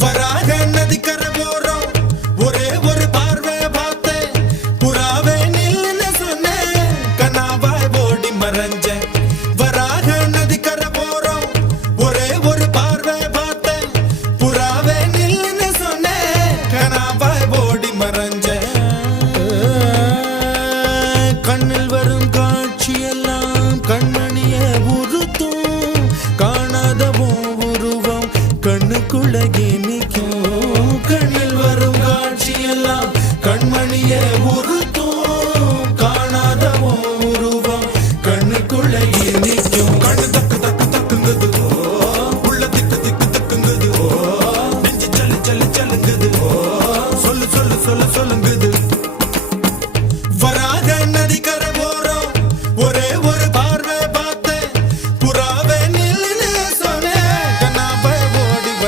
வராக நதிக்கரை போறோம் ஒரே ஒரு பார்வை பார்த்தேன் புறாவே நில்லுன்னு சொன்னேன் கனாவாய் ஓடி மறைஞ்சேன் வராக நதிக்கரை போறோம் ஒரே ஒரு பார்வை பார்த்தேன் புறாவே நில்லுன்னு சொன்னேன் கனாவாய் ஓடி மறைஞ்சேன் கண்ணில் வரும் காட்சியெல்லாம் கண்மணிய உறுத்தும் காணாதவோ உருவம் கண்ணுக்குள்ளே நிற்கும் கண்ணில் வரும் காட்சியெல்லாம் கண்மணிய உரு